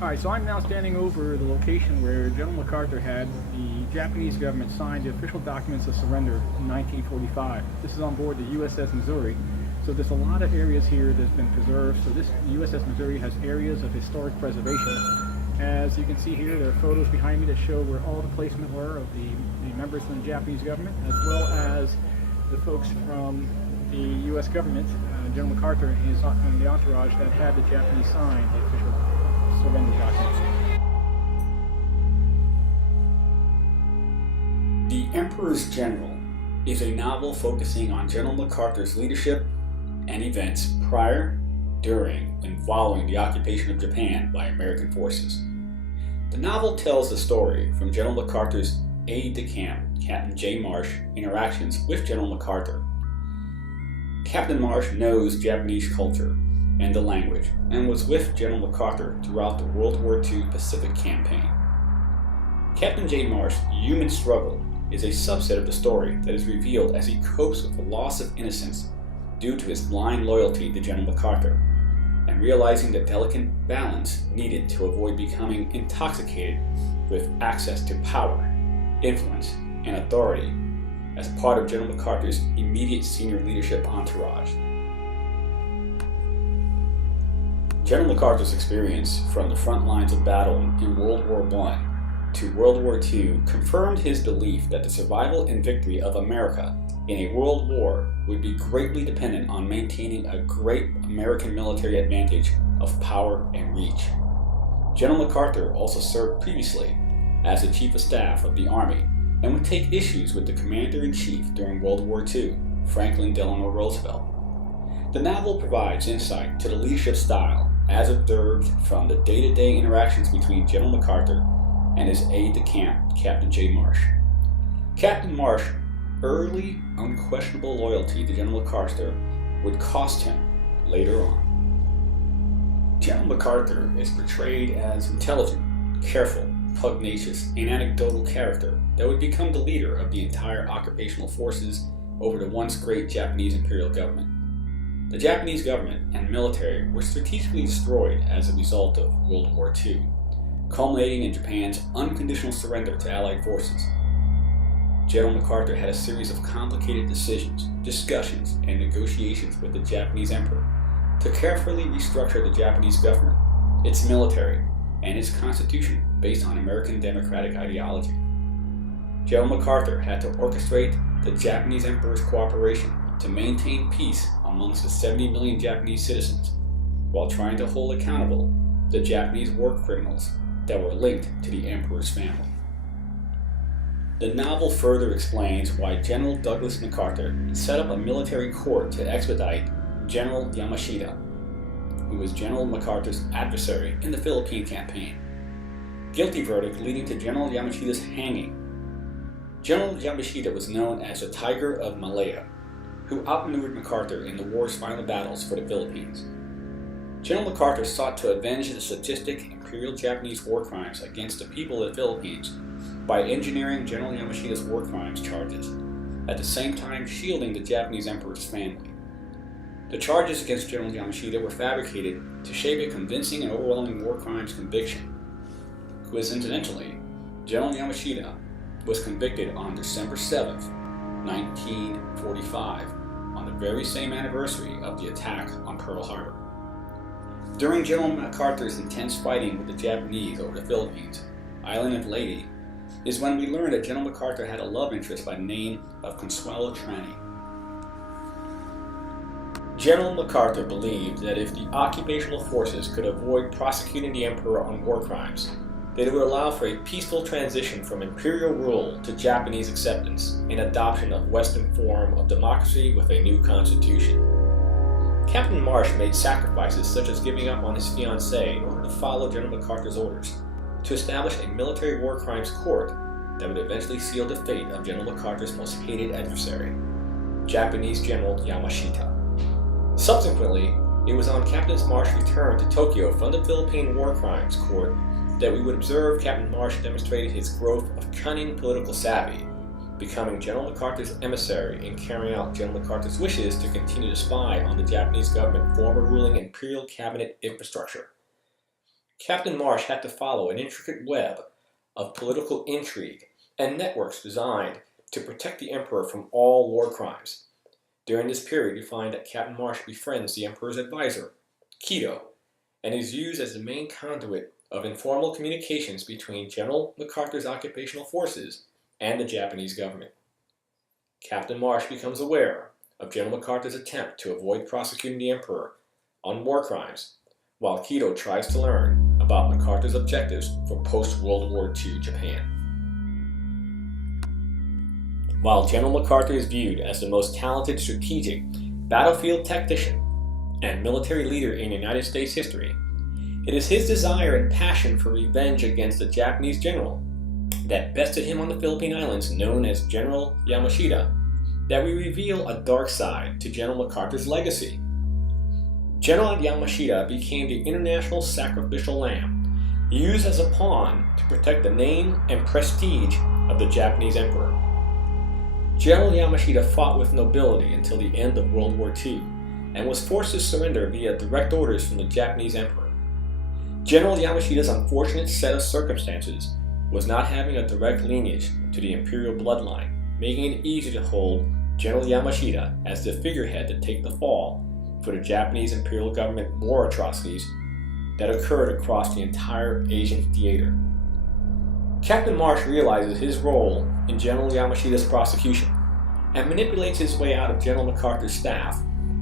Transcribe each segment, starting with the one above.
Alright, so I'm now standing over the location where General MacArthur had the Japanese government sign the official documents of surrender in 1945. This is on board the USS Missouri. So there's a lot of areas here that's been preserved. So this USS Missouri has areas of historic preservation. As you can see here, there are photos behind me that show where all the placement were of the members from the Japanese government, as well as the folks from the US government, General MacArthur and the entourage that had the Japanese sign the official surrender documents. The Emperor's General is a novel focusing on General MacArthur's leadership and events prior, during, and following the occupation of Japan by American forces. The novel tells the story from General MacArthur's aide-de-camp, Captain J. Marsh, interactions with General MacArthur. Captain Marsh knows Japanese culture and the language, and was with General MacArthur throughout the World War II Pacific Campaign. Captain J. Marsh's human struggle is a subset of the story that is revealed as he copes with the loss of innocence due to his blind loyalty to General MacArthur, and realizing the delicate balance needed to avoid becoming intoxicated with access to power, influence, and authority as part of General MacArthur's immediate senior leadership entourage. General MacArthur's experience from the front lines of battle in World War I to World War II confirmed his belief that the survival and victory of America in a world war would be greatly dependent on maintaining a great American military advantage of power and reach. General MacArthur also served previously as the Chief of Staff of the Army and would take issues with the Commander-in-Chief during World War II, Franklin Delano Roosevelt. The novel provides insight to the leadership style as observed from the day-to-day interactions between General MacArthur and his aide-de-camp, Captain J. Marsh. Captain Marsh's early, unquestionable loyalty to General MacArthur would cost him later on. General MacArthur is portrayed as intelligent, careful, pugnacious, and anecdotal character that would become the leader of the entire occupational forces over the once great Japanese imperial government. The Japanese government and military were strategically destroyed as a result of World War II, culminating in Japan's unconditional surrender to Allied forces. General MacArthur had a series of complicated decisions, discussions, and negotiations with the Japanese Emperor to carefully restructure the Japanese government, its military, and its constitution based on American democratic ideology. General MacArthur had to orchestrate the Japanese Emperor's cooperation to maintain peace amongst the 70 million Japanese citizens, while trying to hold accountable the Japanese war criminals that were linked to the Emperor's family. The novel further explains why General Douglas MacArthur set up a military court to expedite General Yamashita, who was General MacArthur's adversary in the Philippine campaign. Guilty verdict leading to General Yamashita's hanging. General Yamashita was known as the Tiger of Malaya, who outmaneuvered MacArthur in the war's final battles for the Philippines. General MacArthur sought to avenge the sadistic Imperial Japanese war crimes against the people of the Philippines by engineering General Yamashita's war crimes charges, at the same time shielding the Japanese Emperor's family. The charges against General Yamashita were fabricated to shape a convincing and overwhelming war crimes conviction. Coincidentally, General Yamashita was convicted on December 7th, 1945, on the very same anniversary of the attack on Pearl Harbor. During General MacArthur's intense fighting with the Japanese over the Philippines island of Leyte is when we learn that General MacArthur had a love interest by the name of Consuelo Trani. General MacArthur believed that if the occupational forces could avoid prosecuting the Emperor on war crimes, that it would allow for a peaceful transition from imperial rule to Japanese acceptance and adoption of Western form of democracy with a new constitution. Captain Marsh made sacrifices such as giving up on his fiancée in order to follow General MacArthur's orders to establish a military war crimes court that would eventually seal the fate of General MacArthur's most hated adversary, Japanese General Yamashita. Subsequently, it was on Captain Marsh's return to Tokyo from the Philippine War Crimes Court that we would observe Captain Marsh demonstrated his growth of cunning political savvy, becoming General MacArthur's emissary in carrying out General MacArthur's wishes to continue to spy on the Japanese government former ruling imperial cabinet infrastructure. Captain Marsh had to follow an intricate web of political intrigue and networks designed to protect the Emperor from all war crimes. During this period, you find that Captain Marsh befriends the Emperor's advisor, Kido, and is used as the main conduit of informal communications between General MacArthur's occupational forces and the Japanese government. Captain Marsh becomes aware of General MacArthur's attempt to avoid prosecuting the Emperor on war crimes, while Kido tries to learn about MacArthur's objectives for post-World War II Japan. While General MacArthur is viewed as the most talented strategic battlefield tactician and military leader in United States history, it is his desire and passion for revenge against the Japanese general that bested him on the Philippine Islands known as General Yamashita that we reveal a dark side to General MacArthur's legacy. General Yamashita became the international sacrificial lamb, used as a pawn to protect the name and prestige of the Japanese emperor. General Yamashita fought with nobility until the end of World War II and was forced to surrender via direct orders from the Japanese emperor. General Yamashita's unfortunate set of circumstances was not having a direct lineage to the imperial bloodline, making it easy to hold General Yamashita as the figurehead to take the fall for the Japanese imperial government war atrocities that occurred across the entire Asian theater. Captain Marsh realizes his role in General Yamashita's prosecution and manipulates his way out of General MacArthur's staff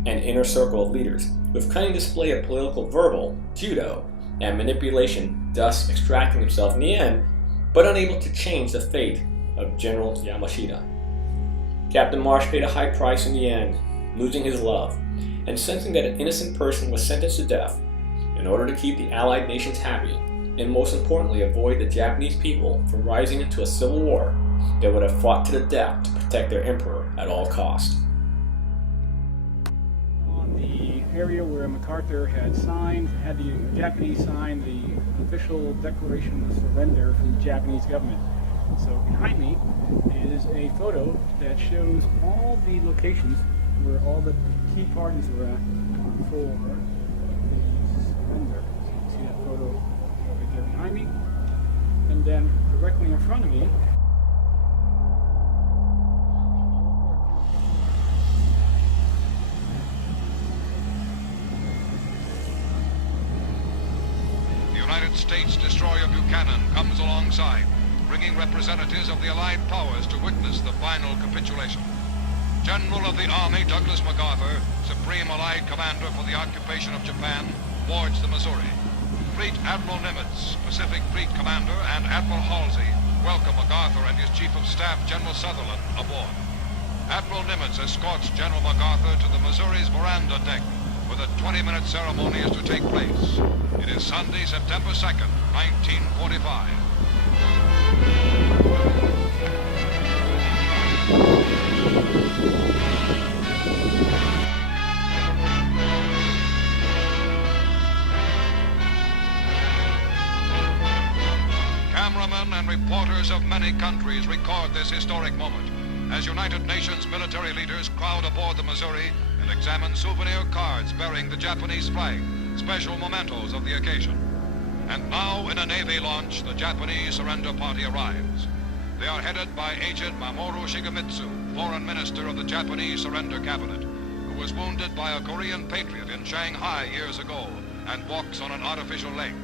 and inner circle of leaders with cunning display of political verbal, judo, and manipulation, thus extracting himself in the end, but unable to change the fate of General Yamashita. Captain Marsh paid a high price in the end, losing his love, and sensing that an innocent person was sentenced to death in order to keep the Allied nations happy, and most importantly avoid the Japanese people from rising into a civil war that would have fought to the death to protect their emperor at all cost. On the area where MacArthur had the Japanese sign the official declaration of surrender from the Japanese government. So behind me is a photo that shows all the locations where all the key parties were at for the surrender. So you can see that photo right there behind me. And then directly in front of me, the United States destroyer Buchanan comes alongside, bringing representatives of the Allied powers to witness the final capitulation. General of the Army Douglas MacArthur, Supreme Allied Commander for the occupation of Japan, boards the Missouri. Fleet Admiral Nimitz, Pacific Fleet Commander, and Admiral Halsey welcome MacArthur and his Chief of Staff, General Sutherland, aboard. Admiral Nimitz escorts General MacArthur to the Missouri's veranda deck, where the 20-minute ceremony is to take place. It is Sunday, September 2nd, 1945. Cameramen and reporters of many countries record this historic moment as United Nations military leaders crowd aboard the Missouri and examine souvenir cards bearing the Japanese flag, special mementos of the occasion. And now, in a Navy launch, the Japanese surrender party arrives. They are headed by Agent Mamoru Shigemitsu, Foreign Minister of the Japanese Surrender Cabinet, who was wounded by a Korean patriot in Shanghai years ago and walks on an artificial leg.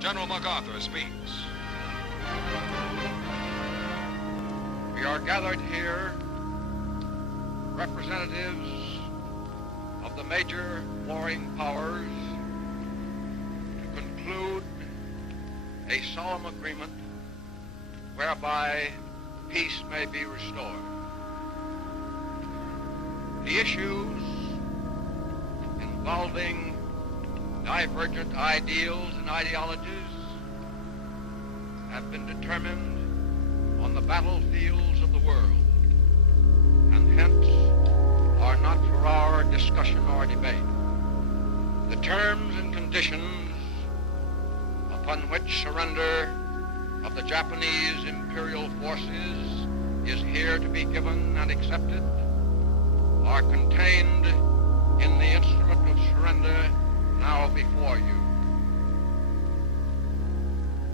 General MacArthur speaks. We are gathered here, representatives of the major warring powers, to conclude a solemn agreement whereby peace may be restored. The issues involving divergent ideals and ideologies have been determined on the battlefields of the world, and hence are not for our discussion or debate. The terms and conditions upon which surrender of the Japanese imperial forces is here to be given and accepted are contained in the instrument of surrender now before you.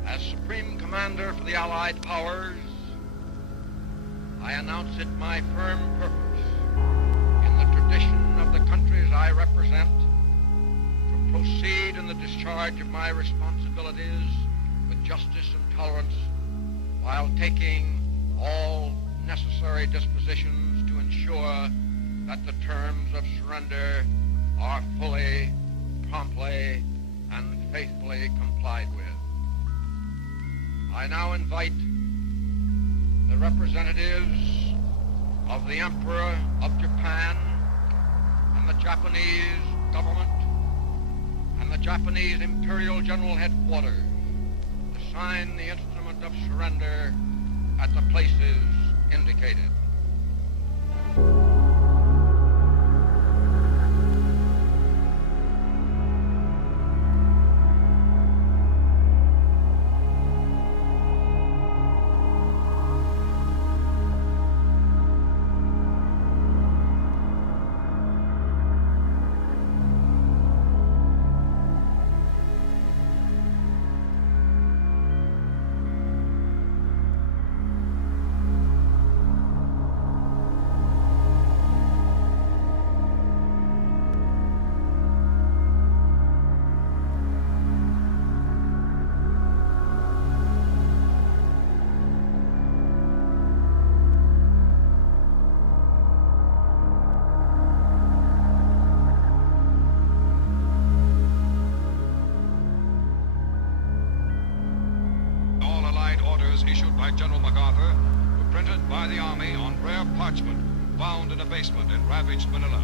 As Supreme Commander for the Allied Powers, I announce it my firm purpose, in the tradition of the countries I represent, to proceed in the discharge of my responsibilities with justice and tolerance, while taking all necessary dispositions to ensure that the terms of surrender are fully, promptly, and faithfully complied with. I now invite the representatives of the Emperor of Japan and the Japanese government and the Japanese Imperial General Headquarters to sign the instrument of surrender at the places indicated. Issued by General MacArthur were printed by the Army on rare parchment found in a basement in ravaged Manila.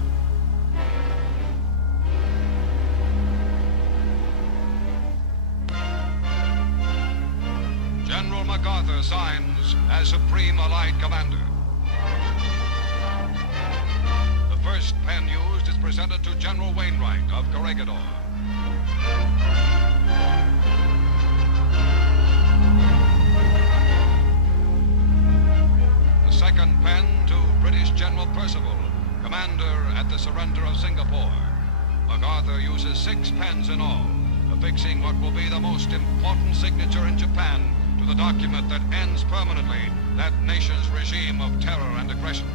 General MacArthur signs as Supreme Allied Commander. The first pen used is presented to General Wainwright of Corregidor. Second pen to British General Percival, Commander at the surrender of Singapore. MacArthur uses 6 pens in all, affixing what will be the most important signature in Japan to the document that ends permanently that nation's regime of terror and aggression.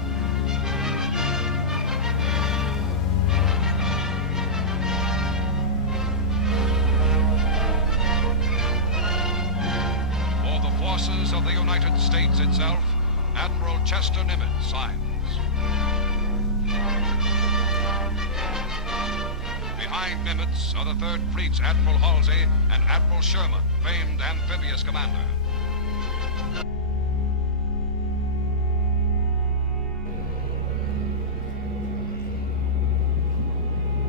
For the forces of the United States itself, Admiral Chester Nimitz signs. Behind Nimitz are the 3rd Fleet's Admiral Halsey and Admiral Sherman, famed amphibious commander.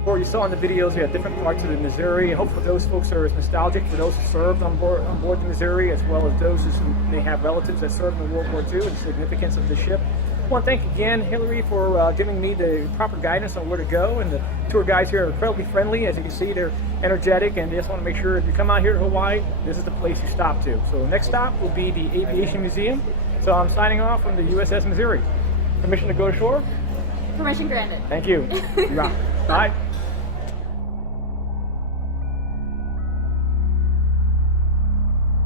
Or you saw in the videos, we had different parts of the Missouri. Hopefully those folks are as nostalgic for those who served on board the Missouri, as well as those who may have relatives that served in World War II and the significance of the ship. I want to thank again Hillary for giving me the proper guidance on where to go, and the tour guides here are incredibly friendly. As you can see, they're energetic, and they just want to make sure if you come out here to Hawaii, this is the place you stop to. So the next stop will be the Aviation Museum. So I'm signing off from the USS Missouri. Permission to go ashore? Permission granted. Thank you. You rock. Bye.